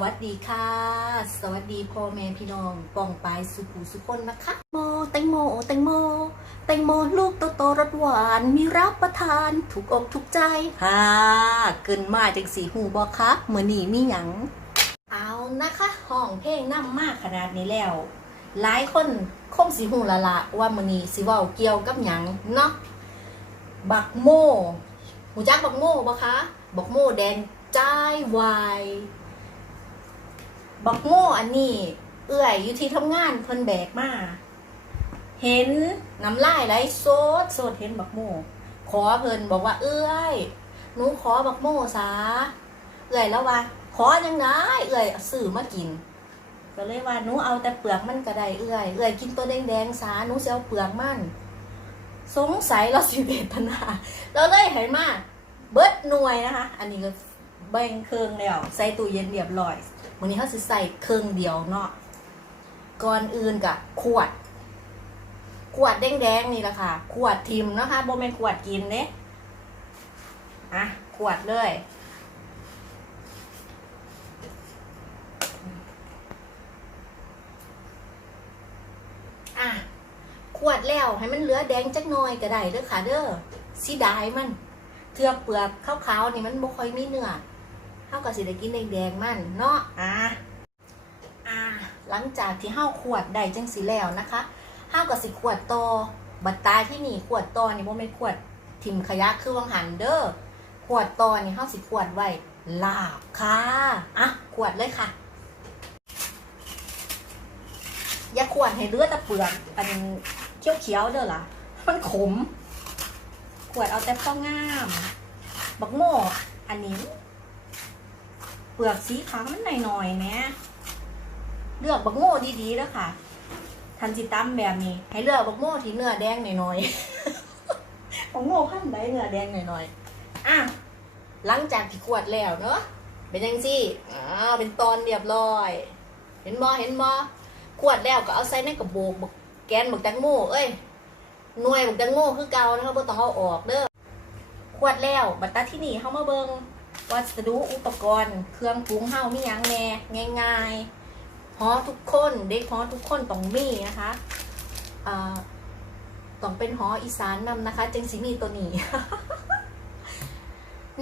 วัสดีค่ะ สวัสดีพ่อแม่พี่น้องปองปายสุขุสุคนนะคะโมแตงโมแตงโมแตงโมลูกโตโตๆรสหวานมีรับประทานถูกอกถูกใจฮ่าเกินมาจังสีหูบอคะเมื่อนี่มีหยัง เอานะคะห้องเพลงน้ำมากขนาดนี้แล้ว หลายคนคงสิหูละละว่ามื้อนี้สิเว้าเกี่ยวกับหยังเนาะบักโม่หูจักบักโม่บ่คะบักโม่แดงจ้ายวาย บักโม่อันนี้ เอื้อยอยู่ที่ทำงานเพิ่นแบกมา เห็นน้ำลายไหลโซดโซดเห็นบักโม่ขอเพิ่นบอกว่า เอื้อยหนูขอบักโม่ซาเอื้อยแล้วว่า ขอยังไงเอื้อยเอาซื้อมากิน ก็เลยว่าหนูเอาแต่เปลือกมันก็ได้เอื้อยเอื้อยกินตัวแดงๆสาหนูสิเอาเปลือกมันสงสัยเราสิเวทนาเราเลยให้มาเบิดหน่วยนะคะ อันนี้ก็แบ่งเครื่องแล้วใส่ตู้เย็นเรียบร้อย วันนี้เขาสิใส่เครื่องเดียวเนาะก่อนอื่นกับขวด ขวดแดงๆนี่แหละค่ะ ขวดทิมนะคะโบเป็นขวดกินเด้อะขวดเลยอะขวดแล้วให้มันเหลือแดงจักหน่อยก็ได้เด้อค่ะเด้อสีดายมันเทือเปลือกขาวๆนี่มันบ่ค่อยมีเนื้อ เฮาก็สิได้กินแดงๆมันเนาะอะอะหลังจากที่เฮาขวดได้จังสิแล้วนะคะเฮาก็สิขวดต่อบัดตายที่นี่ขวดต่อนี่บ่แม่นขวดทิ่มขยะคือวังหันเด้อขวดต่อนี่เฮาสิขวดไว้ลาบค่ะอะขวดเลยค่ะ อย่าขวดให้เลือดตะเปลือกอันเขียวๆเด้อล่ะมันขม ขวดเอาแต่พองาม บักโม่อันนี้ เปลือกสีขาวมันหน่อยๆแหนะเลือกบักโม่ดีๆแล้วค่ะ ทันจิตั้มแบบนี้ ให้เลือกบักโม่ที่เนื้อแดงหน่อยๆบักโม่พันธุ์ใดเนื้อแดงหน่อยๆอะหลังจากที่ขวดแล้วเนาะเป็นยังสิอ้าวเป็นตอนเรียบร้อย เห็นบ่เห็นบ่ขวดแล้วก็เอาใส่ในกระโบกบักแกนบักแตงโมเอ้ยหน่วยบักแตงโมคือเก่านะคะบ่ต้องเอาออกเด้อขวดแล้วบัตาที่นี่เฮามาเบิง วัสดุอุปกรณ์ เครื่องปรุงเฮามียังแน่ง่ายๆฮอทุกคนเด็กฮอทุกคนต้องมีนะคะอ่าต้องเป็นฮออีสานนำนะคะ จึงสิมีตัวนี้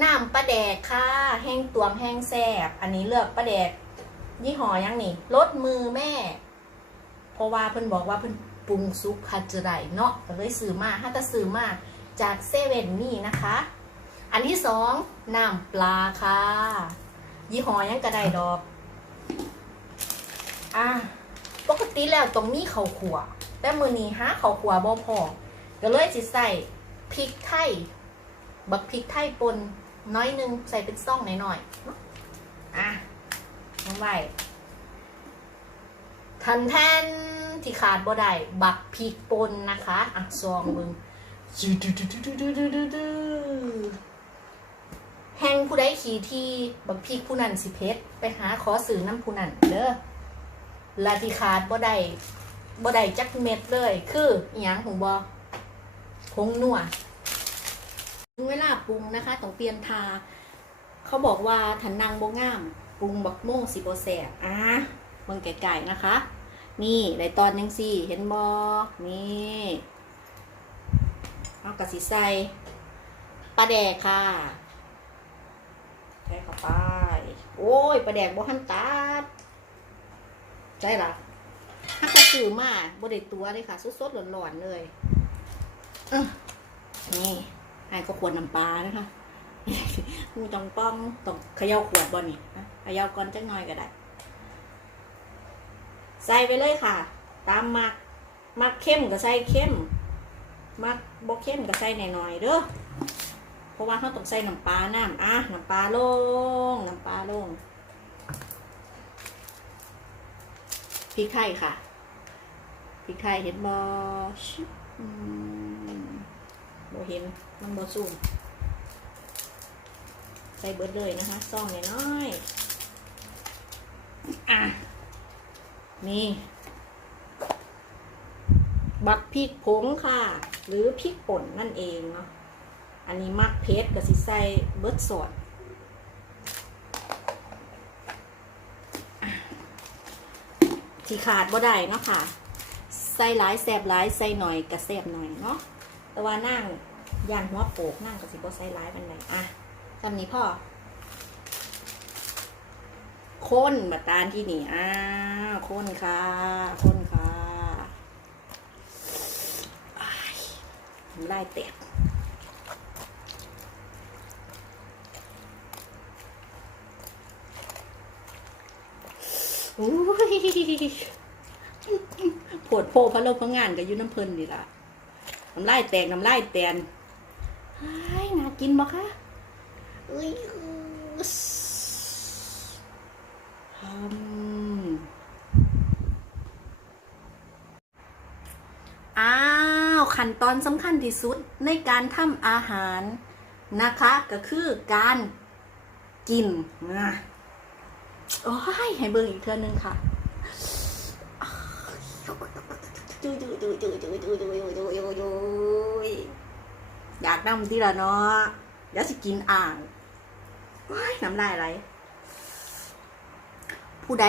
น้ำปลาแดกค่ะ แห้งตวงแห้งแซบอันนี้เลือกปลาแดก ยี่ห้อยังนี่ลดมือแม่ เพราะว่าเพิ่นบอกว่าเพิ่นปรุงซุปคัดจได้เนาะก็เลยซื้อมาถ้าจะซื้อมาจากเซเว่นนี่นะคะ อันที่สองน้ำปลาค่ะ ยี่ห้อยังกระไดดอก อะปกติแล้วตรงนี้เขาวขัว แต่มือนี้หาเขาวขัวบ่พอก็เลยจิใส่พริกไทย บักพริกไทยป่นน้อยนึงใส่เป็นซ่องหน่อยๆอะน้องไหวทันแทนที่ขาดบ่ได้บักพริกป่นนะคะ อะซองมึง ผู้ใดขี่ที่บักพริกผู้นั้นสิเพชรไปหาขอสื่อน้ำผู้นั้นเด้อลาที่ขาดบ่ได้บ่ได้จักเม็ดเลย คืออหยังหูบอผงนัวถึงเวลาปรุงนะคะต้องเปลี่ยนทา เขาบอกว่าถันนางโบงามปรุงบักโม่สิบแสบอะเบิ่งไก่ๆนะคะ นี่ในตอนยังสี่เห็นบอนี่เอากระสีใส่ปลาแดกค่ะ ส่เข้าไป โอ้ยปลาแดกบ่หันตัดใช่ละถ้าเขาซื้อมาบ่ได้ตัวเลยค่ะสดๆหลอนๆเลยนี่ไอ้ก็ควรน้ำปลานะคะมูต้องป้องต้องเขย่าขวดบอนี่นะเขย่าก่อนจังหน่อยก็ได้ ใส่ไปเลยค่ะ ตามมัก มักเข้มก็ใส่เข้ม มักบ่เข้มก็ใส่หน่อยๆเด้อ ราะว่าเขาต้องใส่น้ำปลาน้ำอะน้ำปลาลงน้ำปลาลงพริกไทยค่ะพริกไทยเห็นบอชิบอืมบ่เห็นมันบ่สูงใส่เบิดเลยนะคะซองน้อยๆอะนี่บักพริกผงค่ะ หรือพริกป่นนั่นเองเนาะ อันนี้มักเพชรกับสิใส่เบิร์ดสดที่ขาดบ่ได้เนาะค่ะใส่หลายแสบหลายใส่หน่อยกับแสบหน่อยเนาะแต่ว่านั่งยันหัวโปกนั่งกับสิบ่ใส่หลายมันไหนอะจำนี้พ่อค้นมาตาลที่นี่อ้าค้นค่ะค้นค่ะไม่ได้แตก อ้ยปวดโพพะโลกพะงานกับยุน้ำเพลินนี่ล่ะน้ำลายแตกน้ำลายแตนไอ้ยน่ากินบ่คะเอ้ยอืมอ้าว ขั้นตอนสำคัญที่สุดในการทำอาหารนะคะ ก็คือการกินนะ โอ้ยให้เบิ่งอีกเทื่อนึงค่ะจูจูจูจูจูจูจูจูจูจูจูอยากนำที่ละเนาะเดี๋ยวสิกินอ่างโอ้ยน้ำลายอะไหลผู้ใด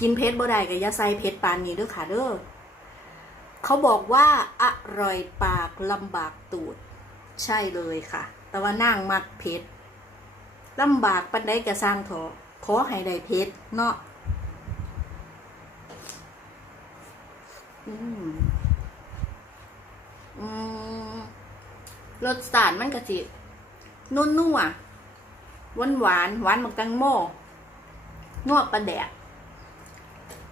กินเพชรบ่ได้ก็อย่าใส่เพชรปานนี้เด้อค่ะเด้อเขาบอกว่าอร่อยปากลำบากตูด ใช่เลยค่ะ แต่ว่านั่งมักเพชรลำบากปันได้กระสร้างเถอะ ขอให้ได้เพชรเนาะอืมอืมรสชาติมันก็สินุ่นนัวหวานหวานหวานหมักแตงโมนวดปลาแดก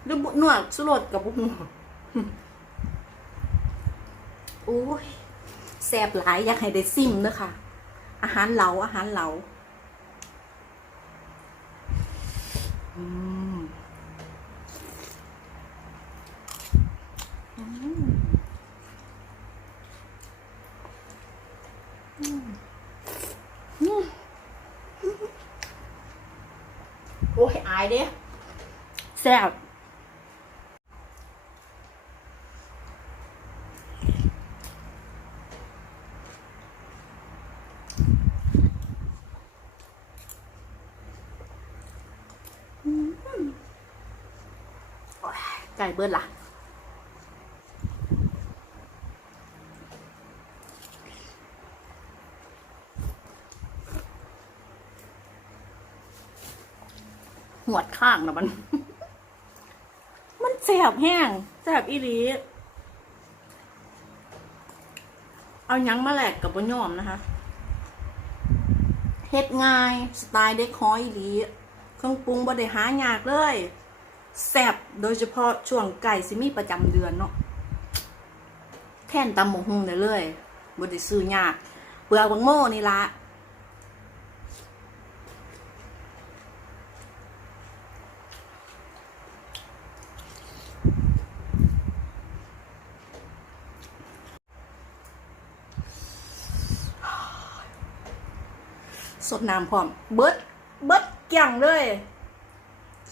หรือบุนวดสุรสกับบุกนวดโอ้ยแซ่บหลายอยากให้ได้ซิมเด้อค่ะ อาหารเหลาอาหารเหลา อืมอืมอืมอืม โอ้ยอายเด้แซ่บโอ้ยไก่เบิดล่ะ หวดข้างนะมัน มันแสบแห้งแสบอีหลี เอายังมาแหลกกับบนยอมนะคะเฮ็ดง่าย สไตล์เด็กฮอยอีหลีเครื่องปรุงบ่ได้หายากเลยแซ่บโดยเฉพาะช่วงไก่สิมีประจำเดือนเนาะแท่นตำหมกฮุงได้เลยบ่ได้ซื้อยากเปลือกบังโม่นี่ละ สดน้ำพร้อม เบิดเบิดเกี่ยงเลย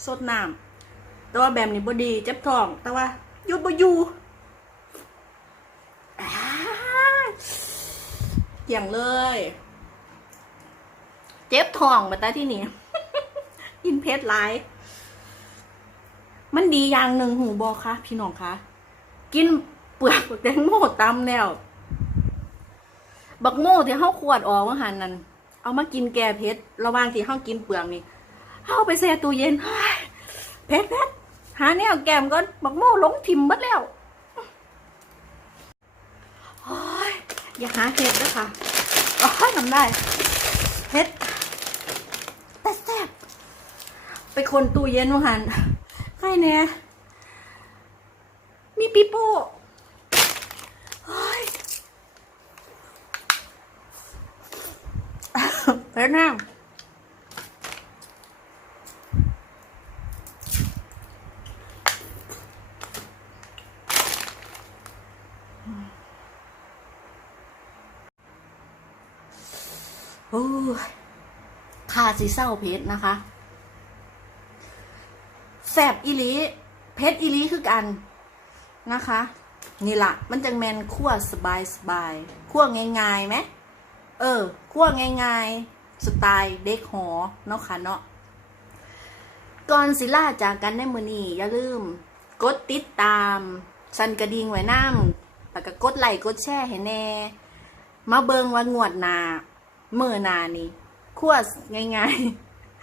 สดน้ำแต่ว่าแบบนี้บดีเจ็บท้อง แต่ว่าอยู่บ่อยู่เกี่ยงเลย เจ็บท้องมาแต่ที่นี่กินเพชรหลายมันดีอย่างหนึ่งหูบอคะพี่น้องคะกินเปลือกแตงโมตำแล้ว บักโม่ที่เฮาขวดออกว่าหันนั่น เอามากินแก้เพชรระหว่างที่เฮากินเปลือกนี่เฮาไปแช่ตู้เย็นเพชรเพชรหาแนวแกมก่อนบักโม่หลงทิมหมดแล้วอยอย่าหาเห็ดด้วยค่ะโอ้ยทำได้เห็ดแต่แซ่บไปคนตู้เย็นว่าหันใครเนี่ยมีปีโป้โอ้ย เพชรแห้งโอ้คาสีเศร้าเพชรนะคะ แสบอีลีเพชรอีลีคือกันนะคะ นี่ละมันจังแมนคั่วสบายสบายคั่วง่ายๆไหมเออคั่วง่ายๆ สไตล์เด็กหอเนาะค่ะเนาะก่อนสิล่าจากกันในมือนี้อย่าลืม กดติดตาม สันกระดิ่งไว้น้ำแล้วก็กดไลค์กดแชร์ให้แน่ มาเบิงว่างวดนาเมื่อนานี่ขั้วง่าย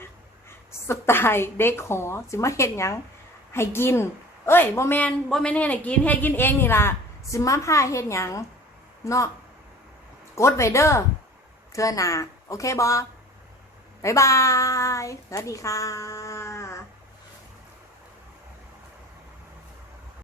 ๆ สไตล์เด็กหอสิมาเฮ็ดยังให้กิน เอ้ยบ่แมนบ่แมนเฮ็ดให้กินเฮ็ดกินเองนี่ล่ะสิมาพาเฮ็ดยังเนาะกดไวเด้อเทื่อหนา โอเคบอบ๊ายบาย สวัสดีค่ะ